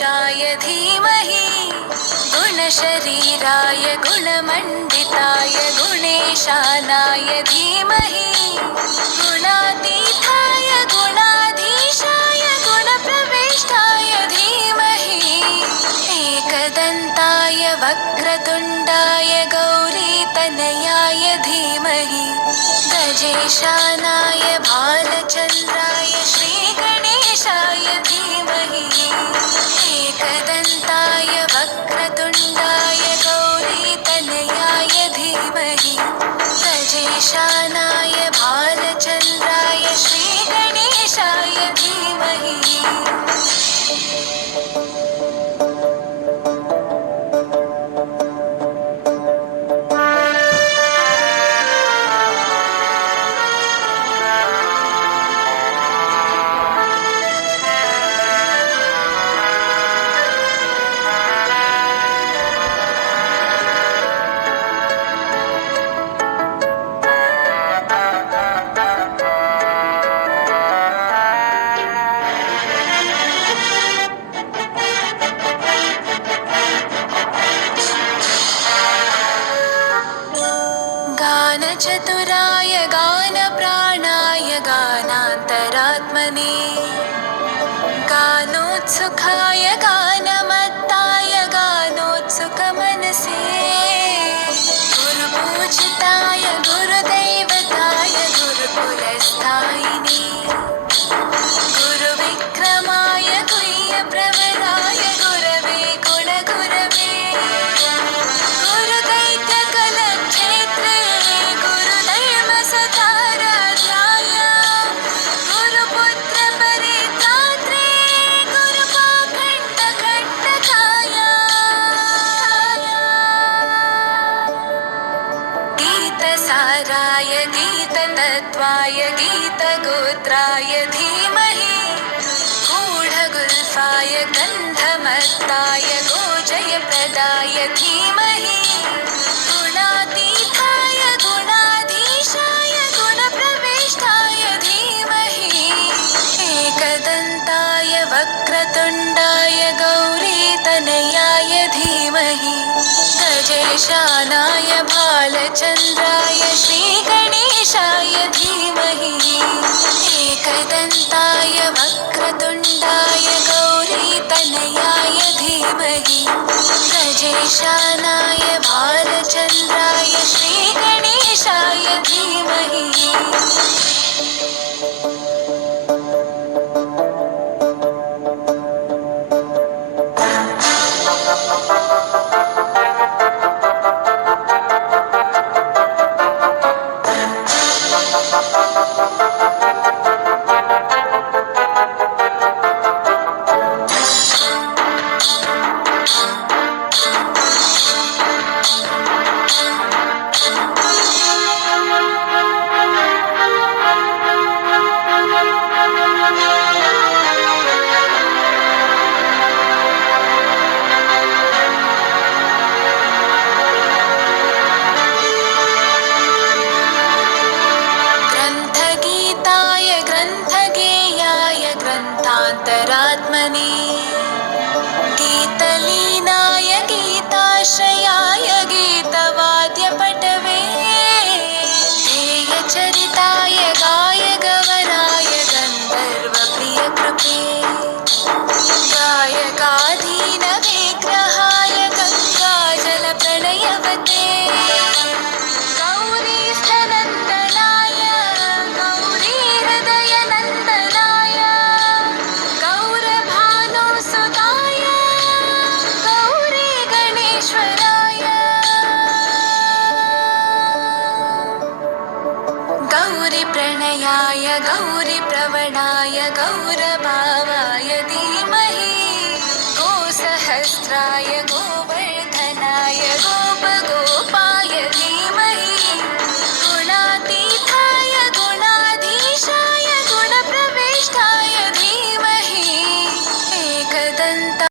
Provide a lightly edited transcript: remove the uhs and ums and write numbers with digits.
गणेशाय धीमहि गुणशरीराय गुणमण्डिताय गुणेशानाय धीमहि गुणातीताय गुणाधीशाय गुणप्रविष्टाय धीमहि एकदन्ताय वक्रतुण्डाय गौरीतनयाय धीमहि गजेशानाय भालचन्द्राय श्रीगणेशाय धीमहि एकदन्ताय वक्रतुण्डाय गौरीतनयाय धीमहि गजेशानाय भालचन्द्राय श्रीगणेशाय धीमहि गानचतुराय गानप्राणाय गानान्तरात्मने गानोत्सुकाय गानमत्ताय गानोत्सुकमनसे गुरुपूजिताय गुरुदैवताय गुरुकुलस्थायिने गुरुविक्रमाय गुह्यप्रवराय गुरवे गुणगुरवे गुरुदैत्यकलक्षेत्रे गुरुधर्मसताराध्याय गुरुपुत्रपरित्रात्रे गुरुपाखण्डकण्टकाय गीतसाराय गीततत्त्वाय गीतगोत्राय धीमहि गूढगुल्फाय गन्धमत्ताय गोजयप्रदाय धीमहि गुणातीताय गुणाधीशाय गुणप्रविष्टाय धीमहि एकदन्ताय वक्रतुण्डाय गौरीतनयाय धीमहि गजेशानाय भालचन्द्राय श्रीगणेशाय धीमहि एकदन्ताय वक्रतुण्डाय गौरीतनयाय धीमहि गजेशानाय भालचन्द्राय श्रीगणेशाय धीमहि ग्रन्थगीताय ग्रन्थगेयाय ग्रन्थान्तरात्मने गीतलीनाय गीताश्रयाय गीतवाद्यपटवे ध्येयचरिताय गायगवराय गन्धर्वप्रियकृपे गायकाधीनविग्रहाय गङ्गाजलप्रणयवते गौरीस्थनन्दनाय गौरीहृदयनन्दनाय गौरभानुसुताय गौरीगणेश्वराय गौरीप्रणयाय गौरीप्रवणाय गौरभावाय धीमहि गोसहस्राय गो